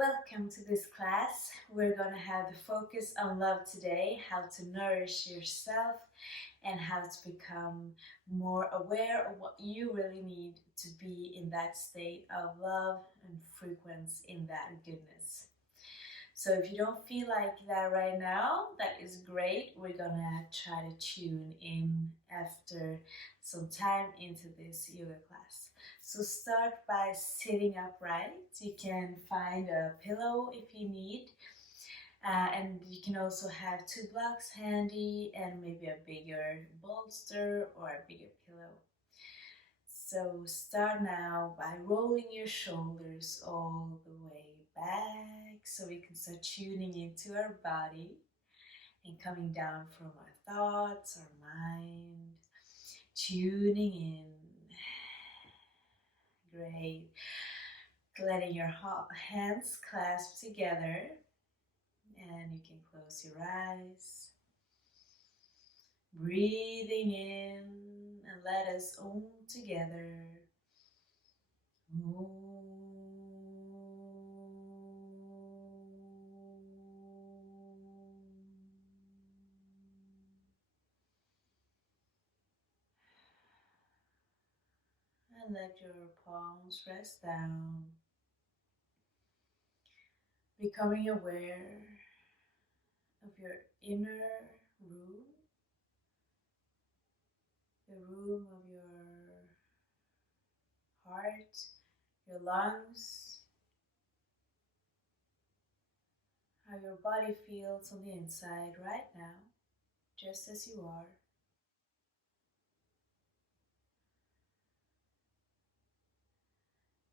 Welcome to this class. We're going to have the focus on love today, how to nourish yourself and how to become more aware of what you really need to be in that state of love and frequency in that goodness. So if you don't feel like that right now, that is great. We're gonna try to tune in after some time into this yoga class. So start by sitting upright. You can find a pillow if you need. And you can also have two blocks handy and maybe a bigger bolster or a bigger pillow. So start now by rolling your shoulders all the way back so we can start tuning into our body and coming down from our thoughts, our mind, tuning in. Great. Letting your hands clasp together and you can close your eyes. Breathing in and let us own together. And let your palms rest down, becoming aware of your inner room, the room of your heart, your lungs, how your body feels on the inside right now, just as you are.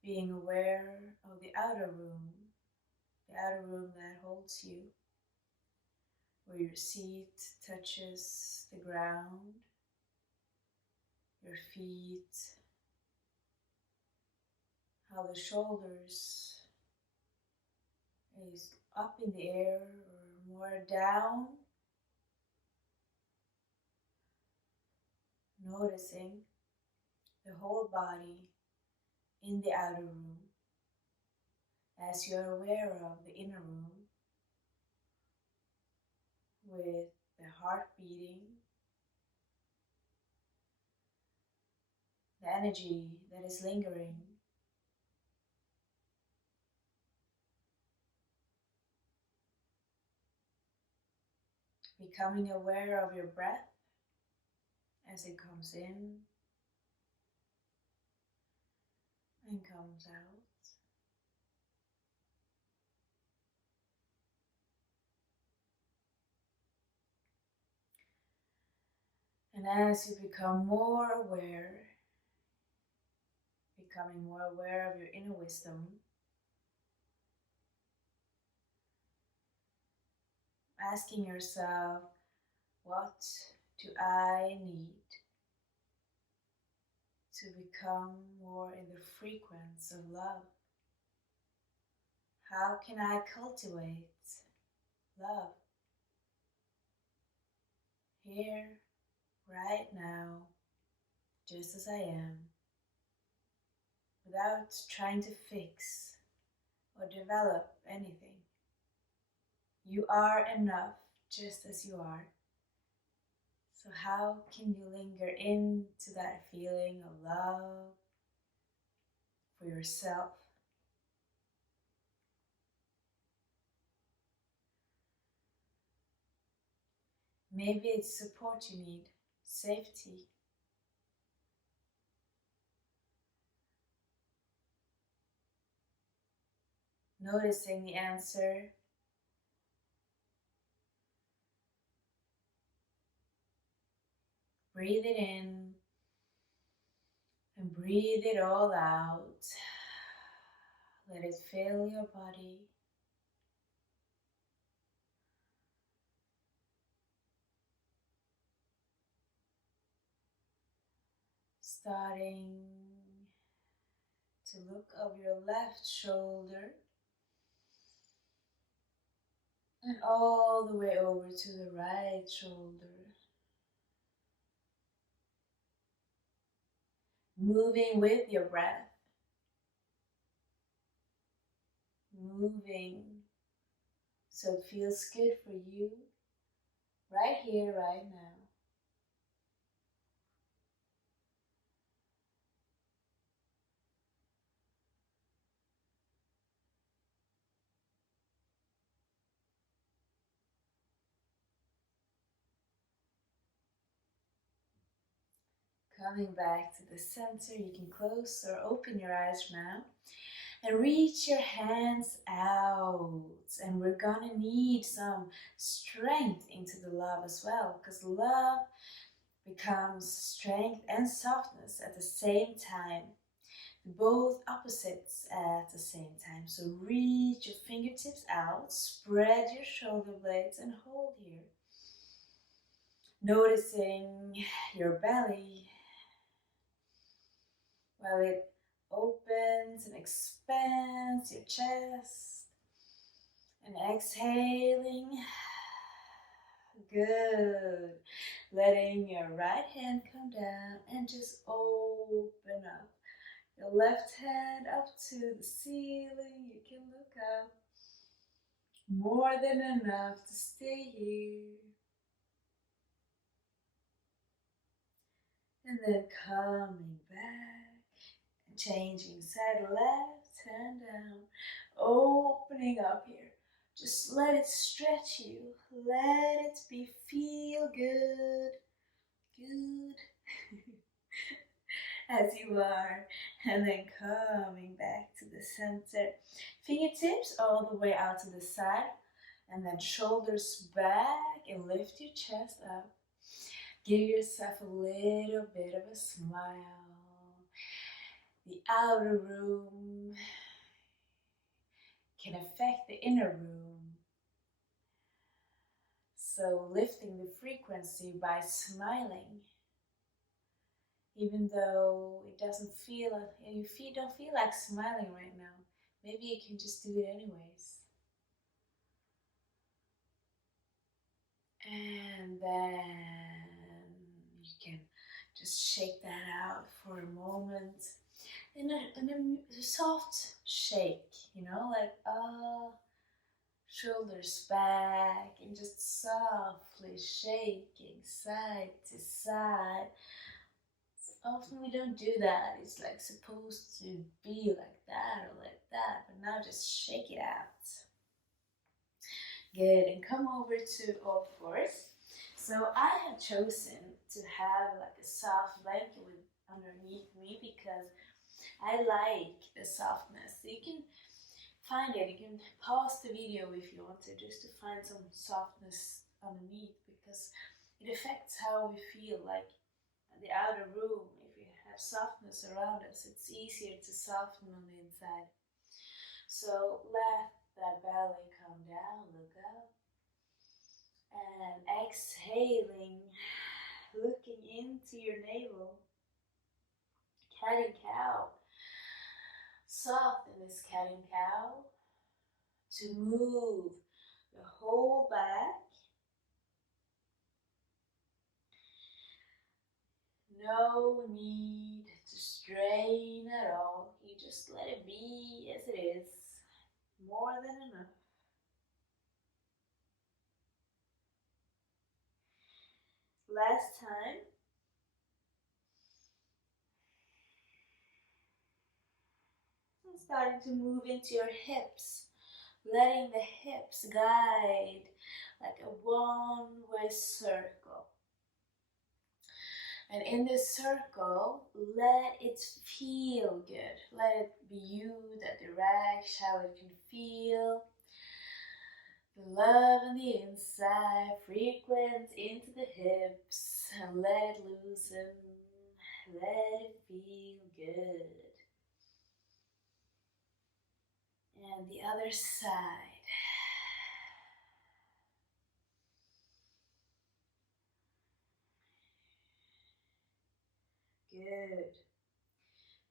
Being aware of the outer room that holds you, where your seat touches the ground, your feet, how the shoulders is up in the air or more down, noticing the whole body in the outer room as you're aware of the inner room with the heart beating, the energy that is lingering. Becoming aware of your breath as it comes in and comes out. And as you become more aware, becoming more aware of your inner wisdom, asking yourself, what do I need to become more in the frequency of love? How can I cultivate love here, right now, just as I am, without trying to fix or develop anything? You are enough just as you are. So how can you linger into that feeling of love for yourself? Maybe it's support you need, safety. Noticing the answer. Breathe it in and breathe it all out. Let it fill your body. Starting to look over your left shoulder and all the way over to the right shoulder. Moving with your breath. moving so it feels good for you right here, right now. Coming back to the center, you can close or open your eyes now and reach your hands out. And we're gonna need some strength into the love as well, because love becomes strength and softness at the same time, both opposites at the same time. So reach your fingertips out, spread your shoulder blades, and hold here. Noticing your belly while it opens and expands your chest. And exhaling. Good. Letting your right hand come down and just open up. Your left hand up to the ceiling. You can look up. More than enough to stay here. And then coming back. Changing side, left hand down. Opening up here. Just let it stretch you. Let it be feel good. Good. As you are. And then coming back to the center. Fingertips all the way out to the side. And then shoulders back and lift your chest up. Give yourself a little bit of a smile. The outer room can affect the inner room. So lifting the frequency by smiling, even though it doesn't feel, you don't feel like smiling right now, maybe you can just do it anyways. And then you can just shake that out for a moment. In a soft shake, you know, like shoulders back and just softly shaking side to side. Often we don't do that. It's like supposed to be like that or like that, but now just shake it out. Good, and come over to all fours. So I have chosen to have like a soft blanket underneath me because I like the softness. So you can find it. You can pause the video if you want to, just to find some softness underneath, because it affects how we feel, like the outer room. If we have softness around us, it's easier to soften on the inside. So let that belly come down, look up, and exhaling, looking into your navel. Cat and cow. Soften this cat and cow to move the whole back. No need to strain at all. You just let it be as it is. More than enough. Last time. And starting to move into your hips. Letting the hips guide like a one-way circle. And in this circle, let it feel good. Let it be you that directs how it can feel. The love on the inside, frequent into the hips, and let it loosen. Let it feel good. And the other side. Good.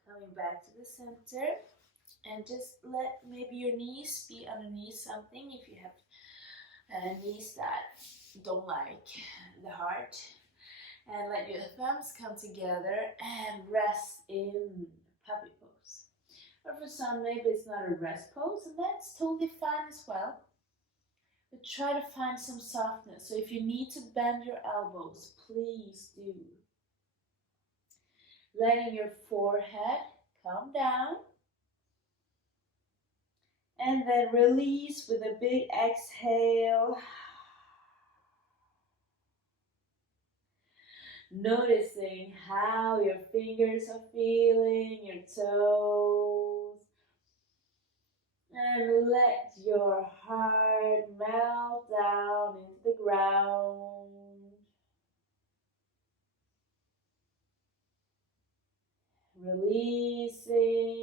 Coming back to the center, and just let maybe your knees be underneath something if you have knees that don't like the heart. And let your thumbs come together and rest in puppy pose. Or for some, maybe it's not a rest pose, and that's totally fine as well. But try to find some softness. So if you need to bend your elbows, please do. Letting your forehead come down. And then release with a big exhale. Noticing how your fingers are feeling, your toes. And let your heart melt down into the ground. Releasing.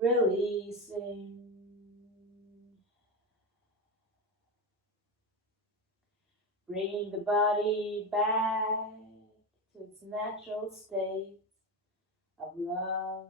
Releasing. Bringing the body back to its natural state of love.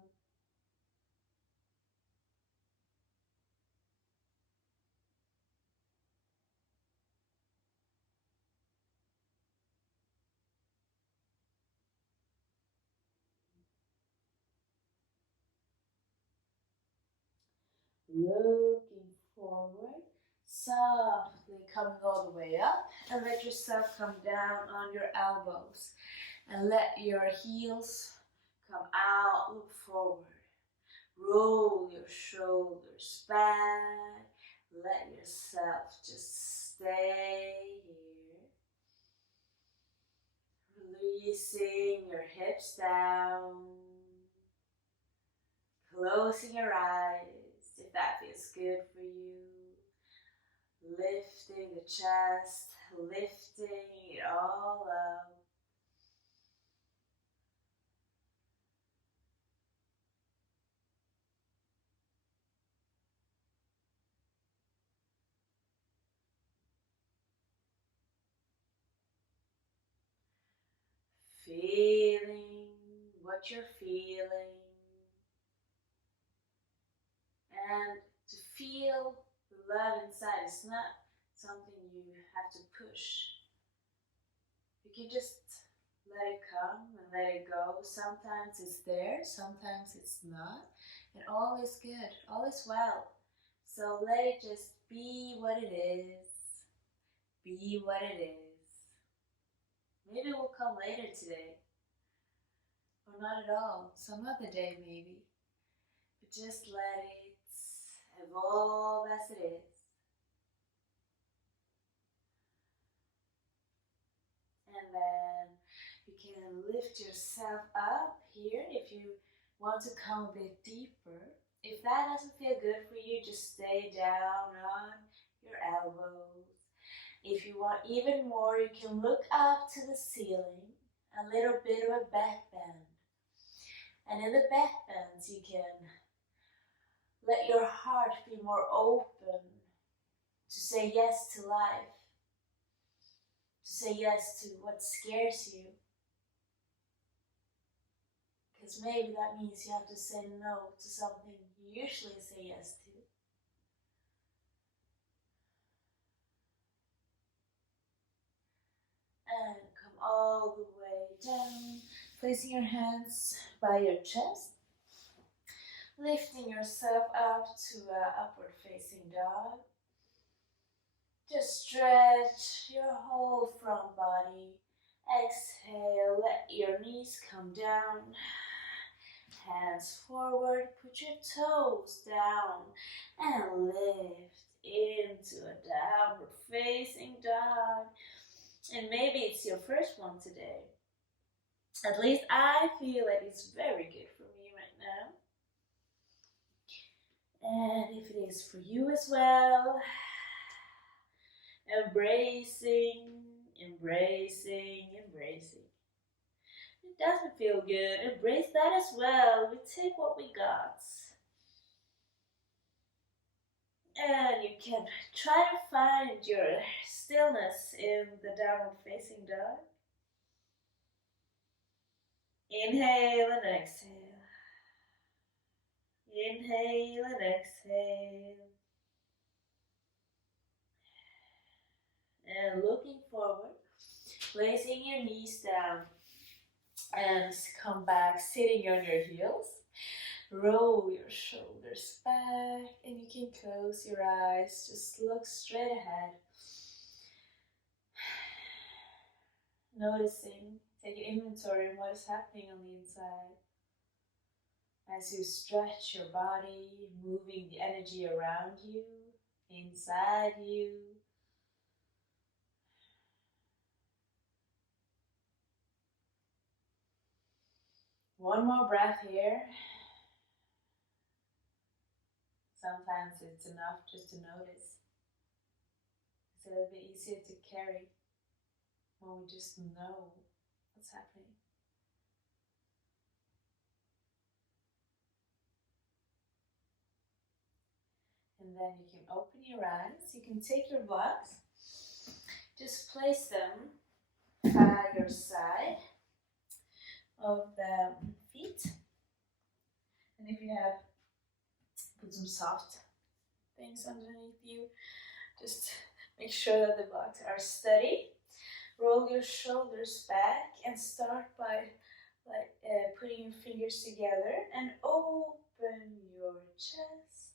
Looking forward, softly coming all the way up, and let yourself come down on your elbows. And let your heels come out, look forward. Roll your shoulders back. Let yourself just stay here. Releasing your hips down. Closing your eyes if that feels good for you. Lifting the chest, lifting it all up. Feeling what you're feeling. And to feel the love inside is not something you have to push. You can just let it come and let it go. Sometimes it's there, sometimes it's not. And all is good, all is well. So let it just be what it is. Be what it is. Maybe it will come later today. Or not at all. Some other day maybe. But just let it evolve as it is. And then you can lift yourself up here if you want to come a bit deeper. If that doesn't feel good for you, just stay down on your elbows. If you want even more, you can look up to the ceiling, a little bit of a back bend. And in the back bends, you can let your heart be more open to say yes to life, to say yes to what scares you. Because maybe that means you have to say no to something you usually say yes to. And come all the way down, placing your hands by your chest, lifting yourself up to an upward facing dog. Just stretch your whole front body. Exhale, let your knees come down. Hands forward, put your toes down and lift into a downward facing dog. And maybe it's your first one today. At least I feel like it's very good for me right now. And if it is for you as well, embracing, embracing, embracing. It doesn't feel good. Embrace that as well. We take what we got. And you can try to find your stillness in the downward facing dog. Inhale and exhale. Inhale and exhale. And looking forward, placing your knees down and come back sitting on your heels. Roll your shoulders back and you can close your eyes. Just look straight ahead. Noticing, take an inventory of what is happening on the inside. As you stretch your body, moving the energy around you, inside you. One more breath here. Sometimes it's enough just to notice. It's a little bit easier to carry when we just know what's happening. And then you can open your eyes. You can take your blocks, just place them by your side of the feet. And if you have, put some soft things underneath you, just make sure that the blocks are steady. Roll your shoulders back and start by putting your fingers together and open your chest.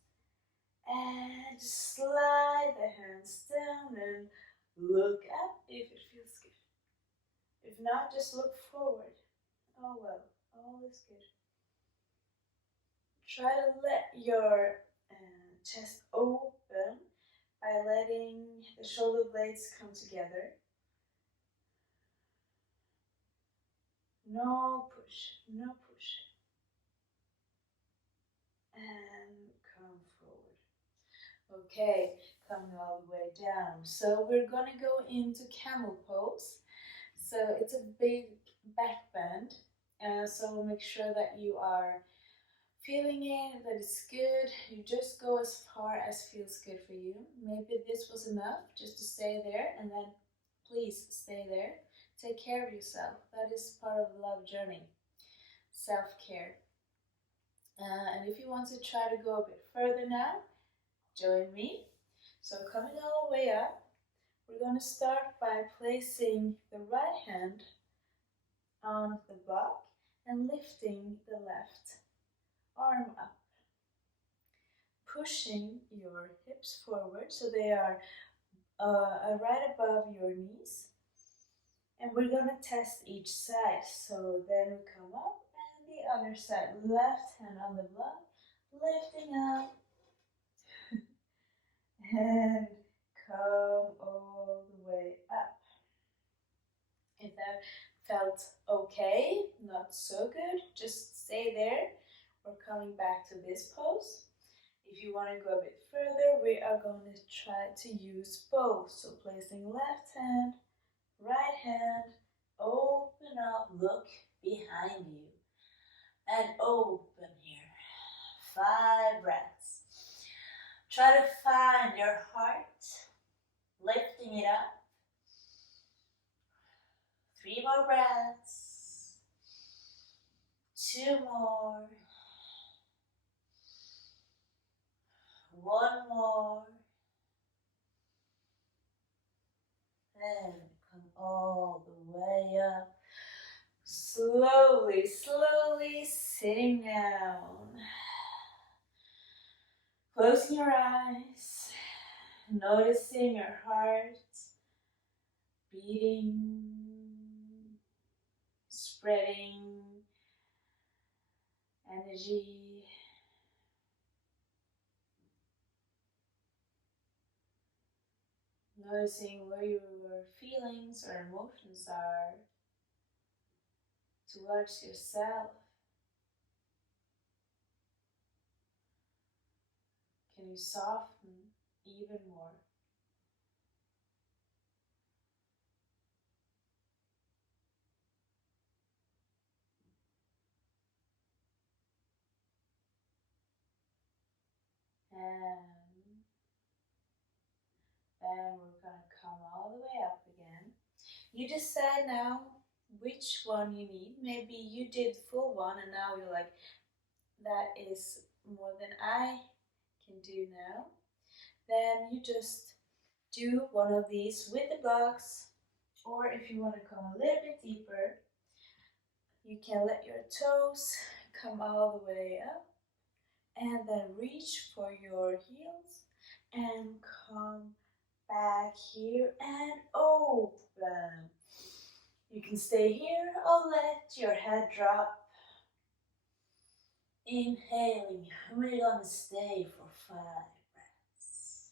And just slide the hands down and look up if it feels good. If not, just look forward. Oh well, all is good. Try to let your chest open by letting the shoulder blades come together. No push, no push. And come forward. Okay, coming all the way down. So we're gonna go into camel pose. So it's a big back bend. So make sure that you are feeling it, that it's good. You just go as far as feels good for you. Maybe this was enough just to stay there, and then please stay there. Take care of yourself. That is part of the love journey. Self-care. And if you want to try to go a bit further now, join me. So coming all the way up, we're going to start by placing the right hand on the block and lifting the left arm up. Pushing your hips forward so they are right above your knees. And we're going to test each side. So then we come up and the other side. Left hand on the block, lifting up. And come all the way up. If that felt okay, not so good, just stay there. We're coming back to this pose. If you want to go a bit further, we are going to try to use both. So placing left hand, right hand, open up, look behind you, and open here. 5 breaths. Try to find your heart, lifting it up. 3 more breaths. 2 more. 1 more. And come all the way up. Slowly, slowly sitting down. Closing your eyes. Noticing your heart beating, spreading energy. Noticing where your feelings or emotions are towards yourself. Can you soften even more? And then we're going to come all the way up again. You decide now which one you need. Maybe you did full one and now you're like, that is more than I can do now. Then you just do one of these with the blocks Or if you want to come a little bit deeper, you can let your toes come all the way up and then reach for your heels and come back here and open. You can stay here or let your head drop. Inhaling, we're gonna stay for 5 breaths.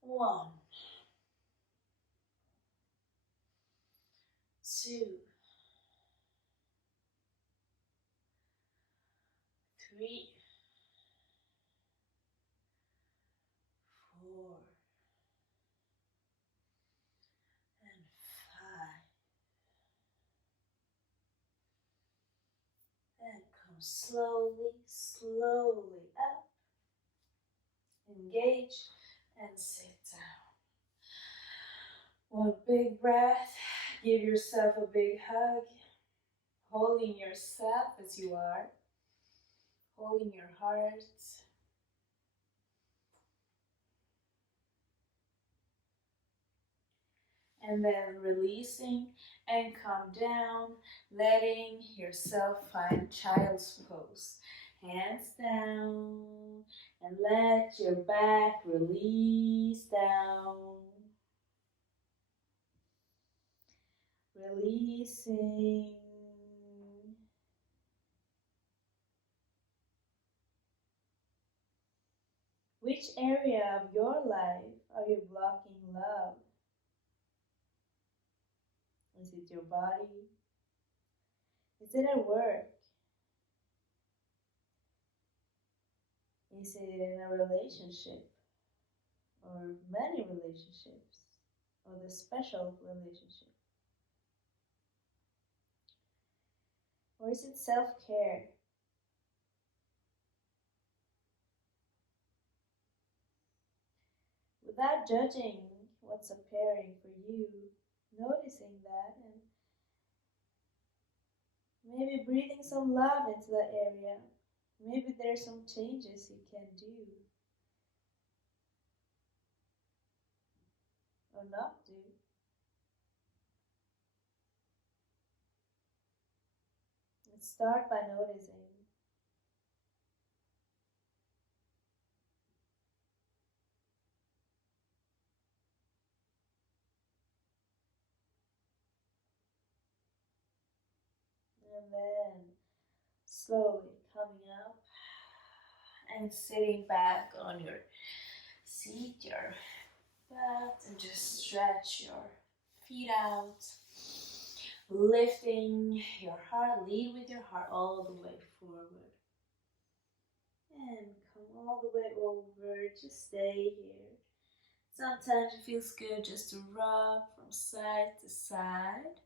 1, 2, 3, 4, and 5. And come slowly, slowly up. Engage and sit down. One big breath. Give yourself a big hug. Holding yourself as you are. Holding your heart. And then releasing and come down, letting yourself find child's pose. Hands down and let your back release down. Releasing. Which area of your life are you blocking love? Is it your body? Is it at work? Is it in a relationship? Or many relationships? Or the special relationship? Or is it self-care? Without judging what's appearing for you, noticing that and maybe breathing some love into that area. Maybe there's some changes you can do or not do. Let's start by noticing. And then slowly coming up and sitting back on your seat, your butt, and just stretch your feet out. Lifting your heart, lead with your heart all the way forward. And come all the way over, just stay here. Sometimes it feels good just to rock from side to side,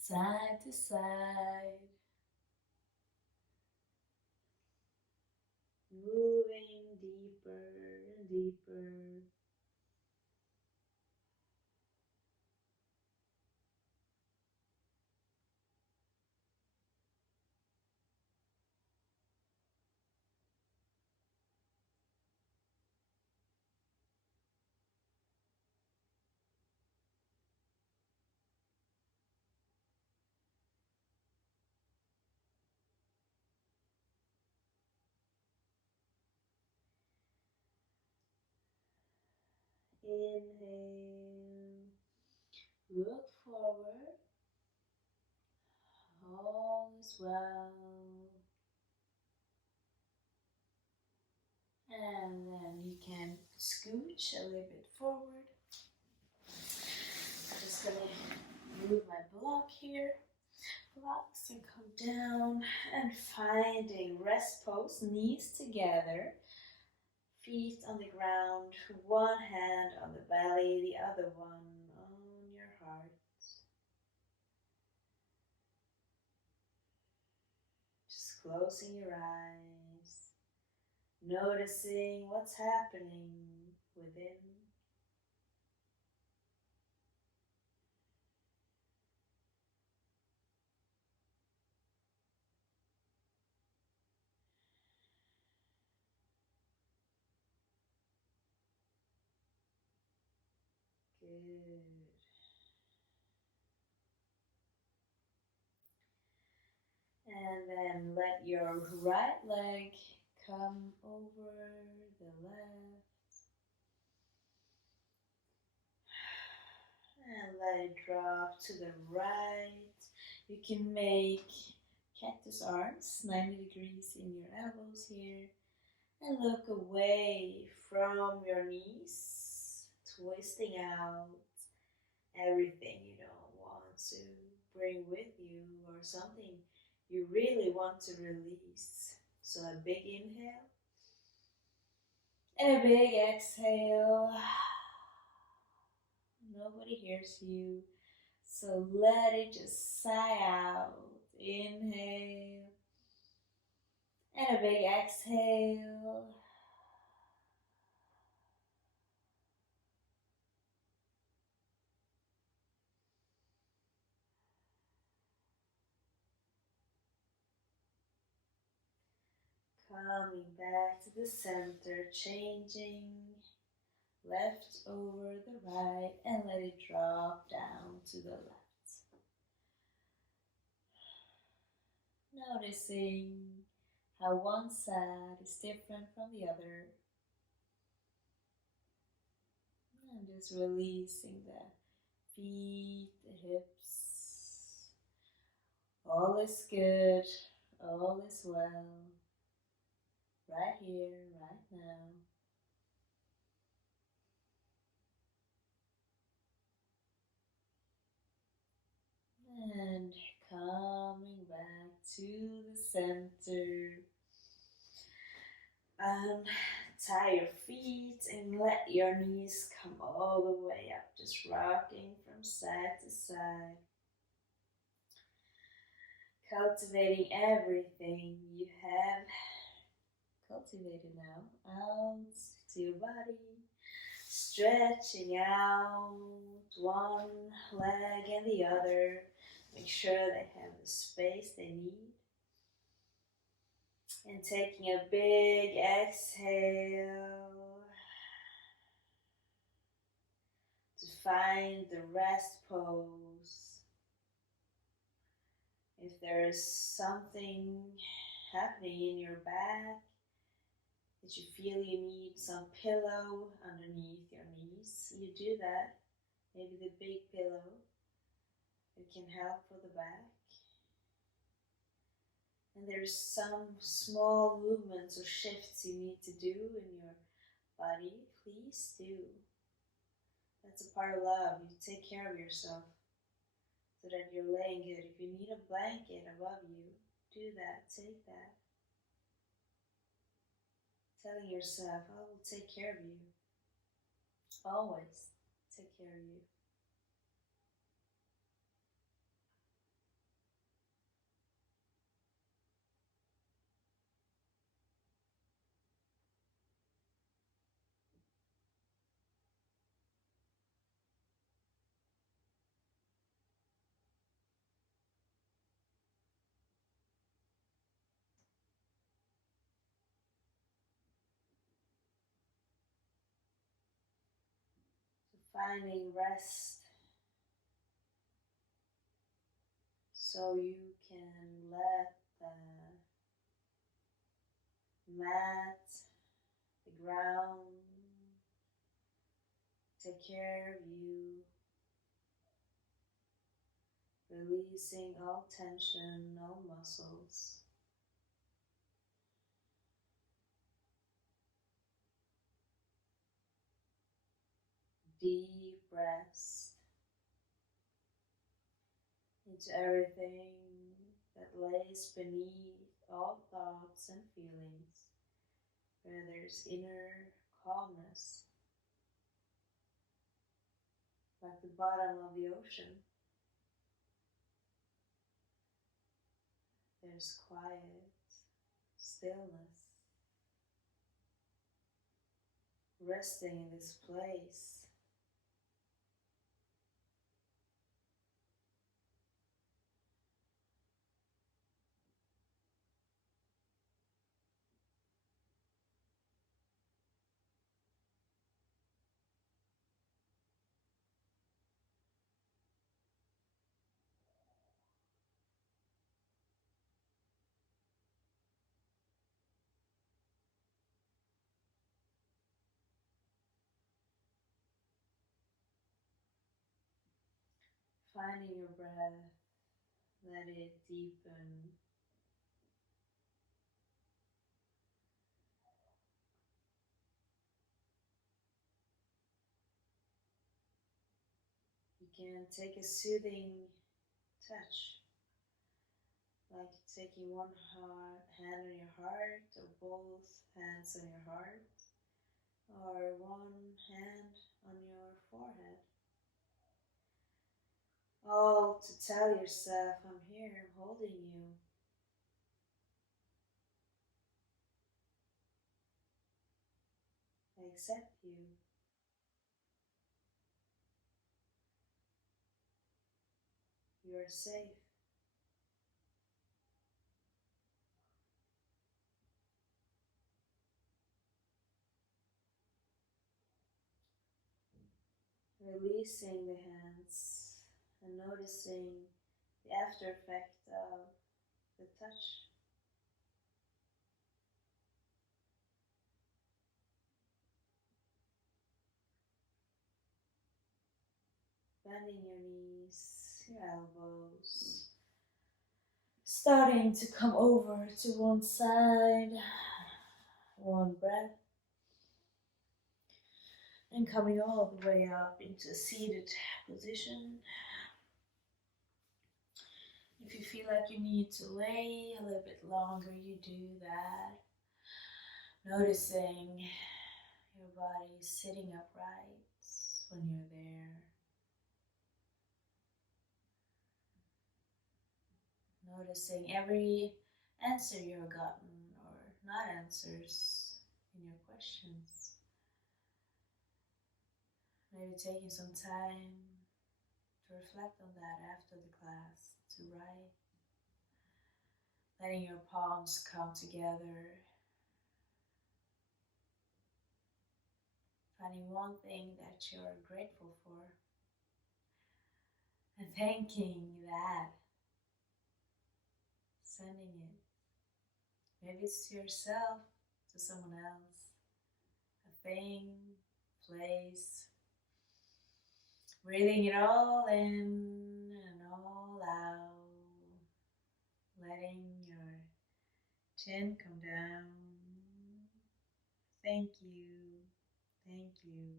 side to side. Moving deeper and deeper. Inhale, look forward, all is well. And then you can scooch a little bit forward. I'm just gonna move my block here. Blocks and come down and find a rest pose, knees together, feet on the ground, one hand on the belly, the other one on your heart. Just closing your eyes, noticing what's happening within. Good. And then let your right leg come over the left. And let it drop to the right. You can make cactus arms, 90 degrees in your elbows here. And look away from your knees, twisting out everything you don't want to bring with you or something you really want to release. So a big inhale and a big exhale. Nobody hears you, so let it just sigh out. Inhale and a big exhale. Coming back to the center, changing left over the right and let it drop down to the left. Noticing how one side is different from the other. And just releasing the feet, the hips. All is good, all is well. Right here, right now. And coming back to the center. Tie your feet and let your knees come all the way up, just rocking from side to side. Cultivating everything you have cultivated now out to your body. Stretching out one leg and the other. Make sure they have the space they need. And taking a big exhale to find the rest pose. If there is something happening in your back that you feel you need some pillow underneath your knees, you do that. Maybe the big pillow, it can help for the back. And there's some small movements or shifts you need to do in your body, please do. That's a part of love. You take care of yourself so that you're laying good. If you need a blanket above you, do that, take that. Telling yourself, I will take care of you. Always take care of you. So finding rest so you can let the mat, the ground, take care of you, releasing all tension, no muscles. Deep breaths into everything that lays beneath all thoughts and feelings, where there's inner calmness, like the bottom of the ocean. There's quiet, stillness, resting in this place. Finding your breath, let it deepen. You can take a soothing touch, like taking hand on your heart, or both hands on your heart, or one hand on your forehead. All to tell yourself, I'm here, I'm holding you. I accept you. You are safe. Releasing the hands and noticing the after effect of the touch. Bending your knees, your elbows, starting to come over to one side, one breath, and coming all the way up into a seated position. If you feel like you need to lay a little bit longer, you do that. Noticing your body sitting upright when you're there. Noticing every answer you've gotten or not answers in your questions. Maybe taking some time to reflect on that after the class, to write. Letting your palms come together. Finding one thing that you're grateful for. And thanking that. Sending it. Maybe it's to yourself, to someone else. A thing, place. Breathing it all in and all out. Letting your chin come down. Thank you. Thank you.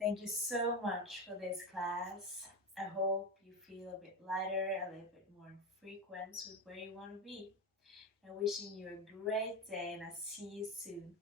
Thank you so much for this class. I hope you feel a bit lighter, a little bit more in frequency with where you want to be. I'm wishing you a great day and I'll see you soon.